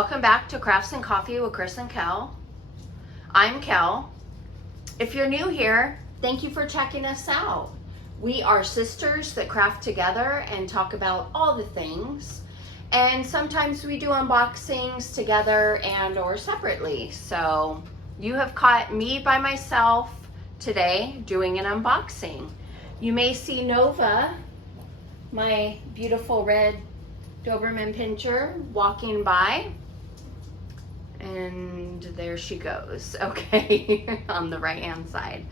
Welcome back to Crafts and Coffee with Krisandkel. I'm Kel. If you're new here, thank you for checking us out. We are sisters that craft together and talk about all the things. And sometimes we do unboxings together and or separately. So you have caught me by myself today doing an unboxing. You may see Nova, my beautiful red Doberman Pinscher, walking by. And there she goes, okay, on the right hand side.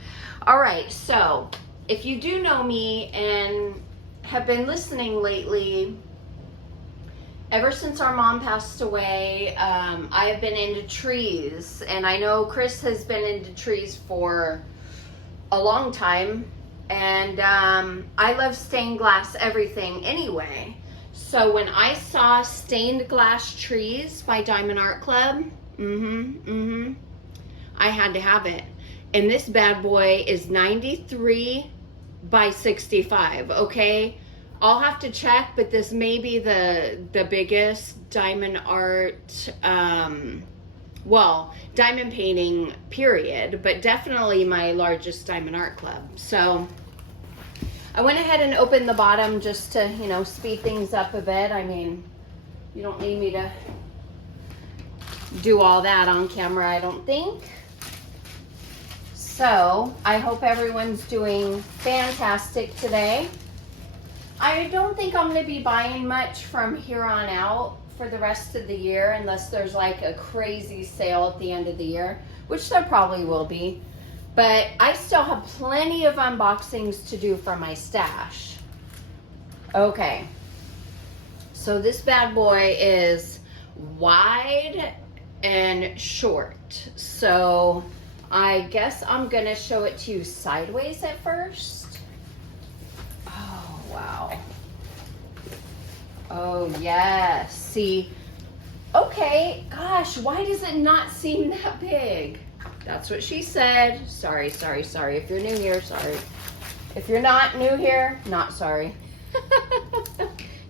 All right, so if you do know me and have been listening lately, ever since our mom passed away, I have been into trees, and I know Chris has been into trees for a long time, and I love stained glass everything anyway. So when I saw Stained Glass Trees by Diamond Art Club, I had to have it. And this bad boy is 93 by 65, okay? I'll have to check, but this may be the biggest diamond art, well, diamond painting period, but definitely my largest Diamond Art Club. So I went ahead and opened the bottom just to, you know, speed things up a bit. I mean, you don't need me to do all that on camera, I don't think. So I hope everyone's doing fantastic today. I don't think I'm going to be buying much from here on out for the rest of the year unless there's like a crazy sale at the end of the year, which there probably will be. But I still have plenty of unboxings to do from my stash. Okay, so this bad boy is wide and short. So I guess I'm gonna show it to you sideways at first. Oh, wow. Oh, yes. See, okay, gosh, why does it not seem that big? That's what she said. Sorry. If you're new here, sorry. If you're not new here, not sorry.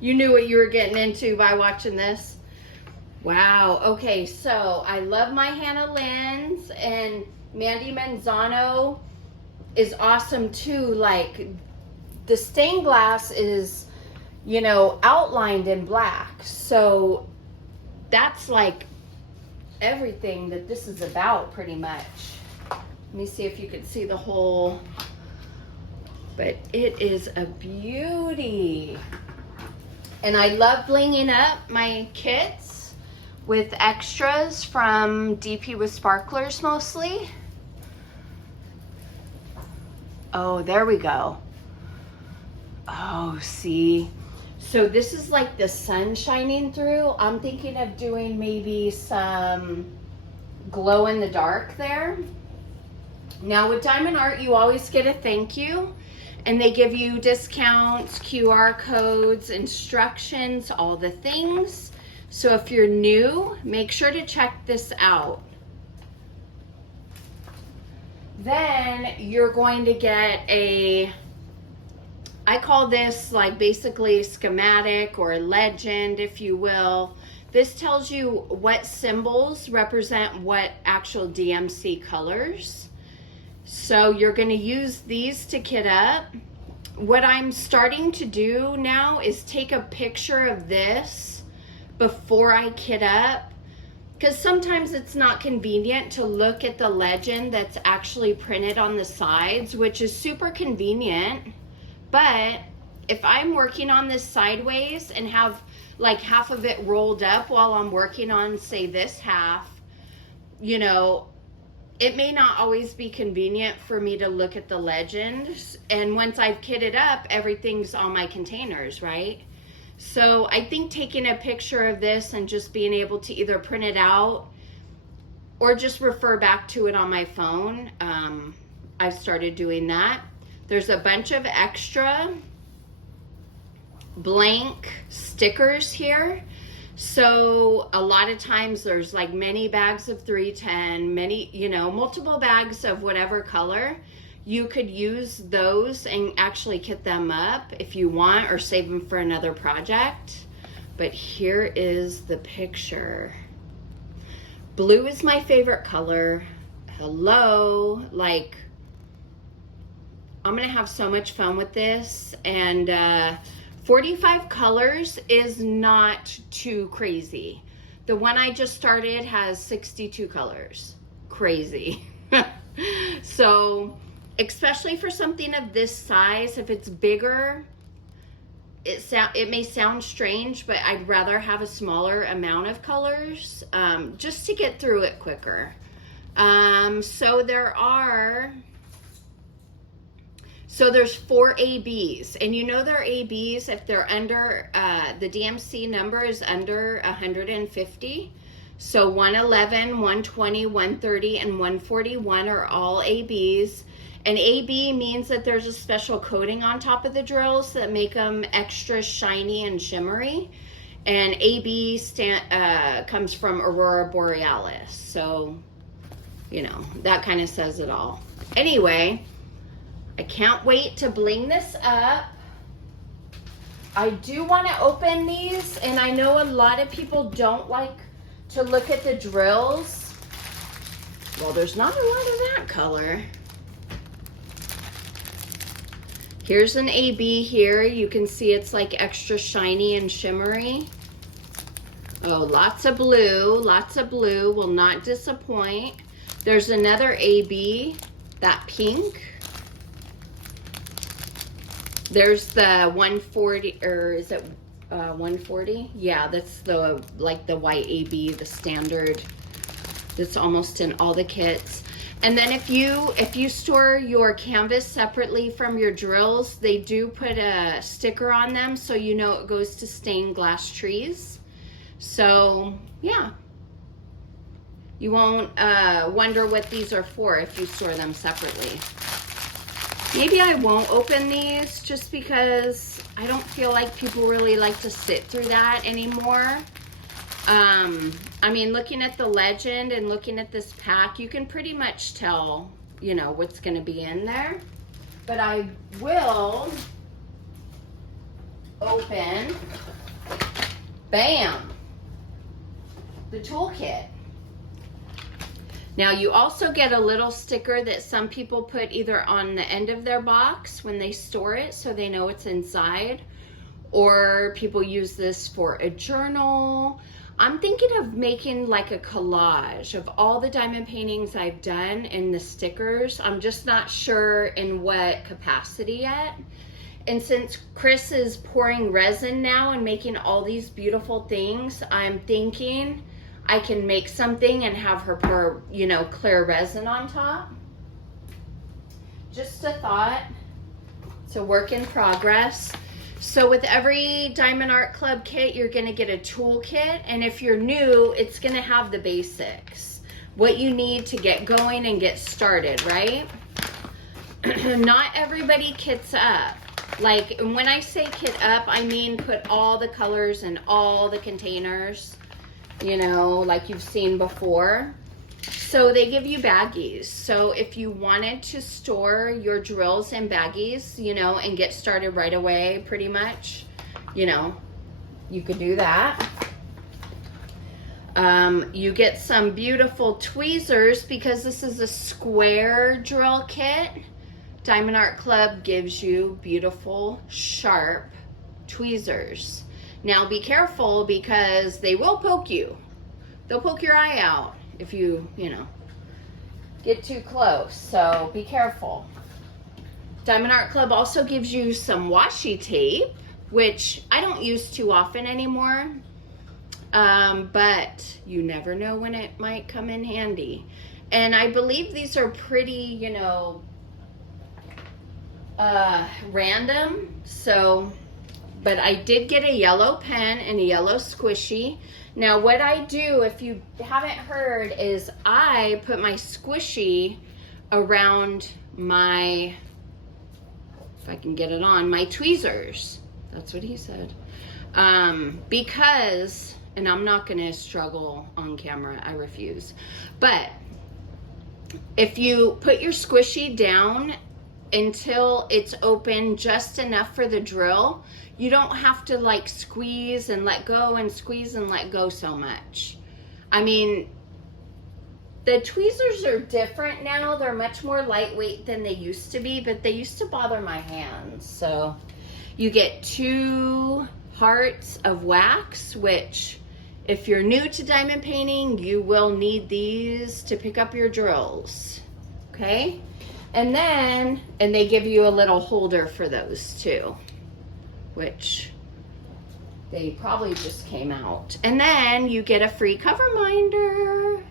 You knew what you were getting into by watching this. Wow. Okay, so I love my Hannah Lynn's, and Mandy Manzano is awesome too. Like, the stained glass is, you know, outlined in black. So that's like everything that this is about pretty much. Let me see if you can see the whole, but it is a beauty. And I love blinging up my kits with extras from DP with Sparklers mostly. Oh, there we go. Oh, see. So this is like the sun shining through. I'm thinking of doing maybe some glow in the dark there. Now with Diamond Art, you always get a thank you, and they give you discounts, QR codes, instructions, all the things. So if you're new, make sure to check this out. Then you're going to get a, I call this like basically schematic or legend, if you will. This tells you what symbols represent what actual DMC colors. So you're going to use these to kit up. What I'm starting to do now is take a picture of this before I kit up, because sometimes it's not convenient to look at the legend that's actually printed on the sides, which is super convenient. But if I'm working on this sideways and have like half of it rolled up while I'm working on, say, this half, you know, it may not always be convenient for me to look at the legends. And once I've kitted up, everything's on my containers, right? So I think taking a picture of this and just being able to either print it out or just refer back to it on my phone, I've started doing that. There's a bunch of extra blank stickers here. So a lot of times there's like many bags of 310, many, you know, multiple bags of whatever color. You could use those and actually kit them up if you want, or save them for another project. But here is the picture. Blue is my favorite color. Hello, like, I'm gonna have so much fun with this, and 45 colors is not too crazy. The one I just started has 62 colors. Crazy. So, especially for something of this size, if it's bigger, it may sound strange, but I'd rather have a smaller amount of colors just to get through it quicker. So there's 4 ABs, and you know they're ABs if they're under, the DMC number is under 150. So 111, 120, 130, and 141 are all ABs. And AB means that there's a special coating on top of the drills that make them extra shiny and shimmery. And AB comes from Aurora Borealis. So, you know, that kind of says it all. Anyway, I can't wait to bling this up. I do want to open these, and I know a lot of people don't like to look at the drills. Well, there's not a lot of that color. Here's an AB here. You can see it's like extra shiny and shimmery. Oh, lots of blue will not disappoint. There's another AB, that pink. There's the 140, or is it 140? Yeah, that's the, like the white AB, the standard. That's almost in all the kits. And then if you store your canvas separately from your drills, they do put a sticker on them so you know it goes to stained glass trees. So yeah, you won't wonder what these are for if you store them separately. Maybe I won't open these just because I don't feel like people really like to sit through that anymore. I mean, looking at the legend and looking at this pack, you can pretty much tell, you know, what's going to be in there. But I will open, bam, the toolkit. Now, you also get a little sticker that some people put either on the end of their box when they store it so they know it's inside, or people use this for a journal. I'm thinking of making like a collage of all the diamond paintings I've done and the stickers. I'm just not sure in what capacity yet. And since Chris is pouring resin now and making all these beautiful things, I'm thinking I can make something and have her pour, you know, clear resin on top. Just a thought. It's a work in progress. So with every Diamond Art Club kit, you're gonna get a tool kit, and if you're new, it's gonna have the basics. What you need to get going and get started, right? Not everybody kits up. Like, when I say kit up, I mean put all the colors in all the containers, you know, like you've seen before. So they give you baggies. So if you wanted to store your drills in baggies, you know, and get started right away, pretty much, you know, you could do that. You get some beautiful tweezers because this is a square drill kit. Diamond Art Club gives you beautiful, sharp tweezers. Now be careful because they will poke you. They'll poke your eye out if you know, get too close, so be careful. Diamond Art Club also gives you some washi tape, which I don't use too often anymore, but you never know when it might come in handy. And I believe these are pretty, you know, random, so, but I did get a yellow pen and a yellow squishy. Now what I do, if you haven't heard, is I put my squishy around my, if I can get it on, my tweezers. That's what he said. Because, and I'm not gonna struggle on camera, I refuse. But if you put your squishy down until it's open just enough for the drill, you don't have to like squeeze and let go and squeeze and let go so much. I mean, The tweezers are different now. They're much more lightweight than they used to be, but they used to bother my hands. So you get 2 hearts of wax, which if you're new to diamond painting, you will need these to pick up your drills, okay? And they give you a little holder for those too, which they probably just came out. And then you get a free cover minder.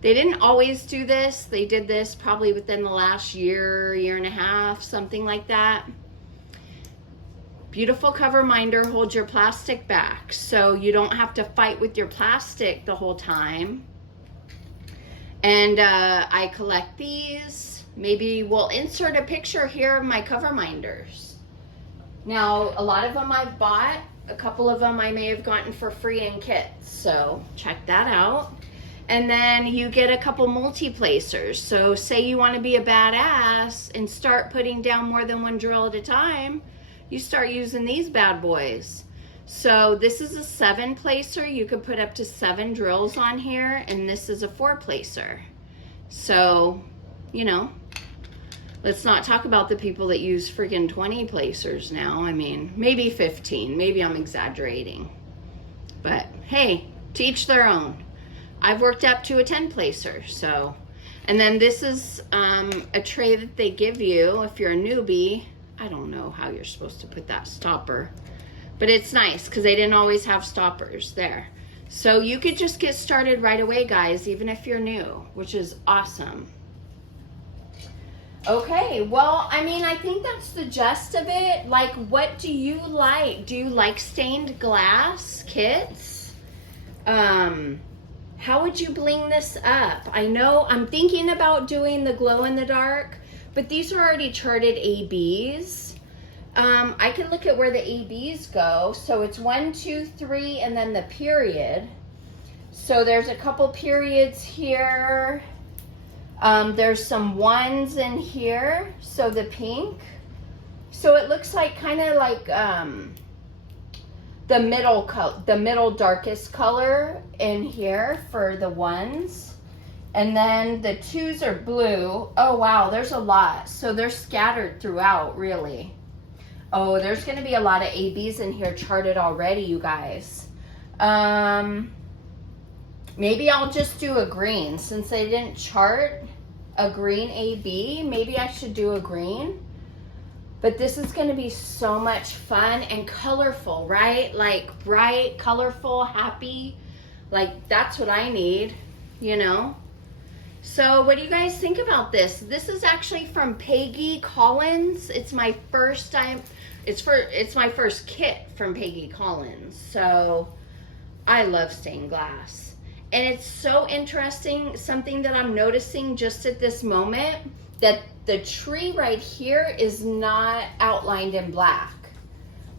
They didn't always do this. They did this probably within the last year, year and a half, something like that. Beautiful cover minder holds your plastic back, so you don't have to fight with your plastic the whole time. And I collect these. Maybe we'll insert a picture here of my cover minders. Now, a lot of them I've bought. A couple of them I may have gotten for free in kits, so check that out. And then you get a couple multi-placers. So say you want to be a badass and start putting down more than 1 drill at a time, you start using these bad boys. So this is a 7-placer. You could put up to 7 drills on here, and this is a 4-placer. So, you know, let's not talk about the people that use freaking 20 placers now. I mean, maybe 15. Maybe I'm exaggerating. But hey, to each their own. I've worked up to a 10-placer, so. And then this is a tray that they give you if you're a newbie. I don't know how you're supposed to put that stopper, but it's nice because they didn't always have stoppers there. So you could just get started right away, guys, even if you're new, which is awesome. Okay, well, I mean, I think that's the gist of it. Like, what do you like? Do you like stained glass kits? How would you bling this up? I know I'm thinking about doing the glow in the dark, but these are already charted ABs. I can look at where the ABs go. So it's 1, 2, 3, and then the period. So there's a couple periods here. There's some 1s in here. So the pink. So it looks like kind of like the middle darkest color in here for the 1s. And then the 2s are blue. Oh, wow, there's a lot. So they're scattered throughout, really. Oh, there's going to be a lot of ABs in here charted already, you guys. Maybe I'll just do a green. Since they didn't chart a green AB, maybe I should do a green. But this is going to be so much fun and colorful, right? Like bright, colorful, happy. Like that's what I need, you know? So what do you guys think about this? This is actually from Peggy Collins. It's my first time. It's my first kit from Peggy Collins. So I love stained glass. And it's so interesting, something that I'm noticing just at this moment, that the tree right here is not outlined in black.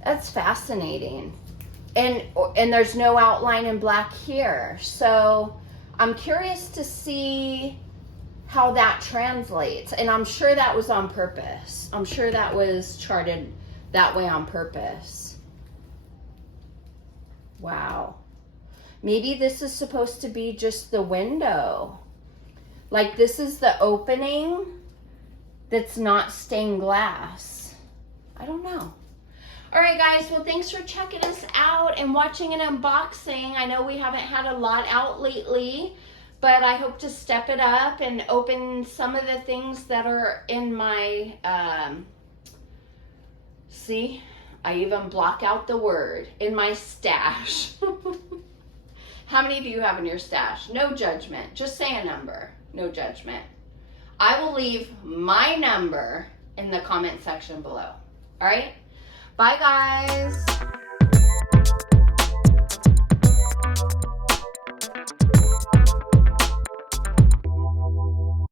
That's fascinating. And there's no outline in black here. So I'm curious to see how that translates. And I'm sure that was on purpose. I'm sure that was charted that way on purpose. Wow. Maybe this is supposed to be just the window. Like this is the opening that's not stained glass. I don't know. All right, guys. Well, thanks for checking us out and watching an unboxing. I know we haven't had a lot out lately, but I hope to step it up and open some of the things that are in my, see, I even block out the word, in my stash. How many do you have in your stash? No judgment. Just say a number. No judgment. I will leave my number in the comment section below. All right? Bye, guys.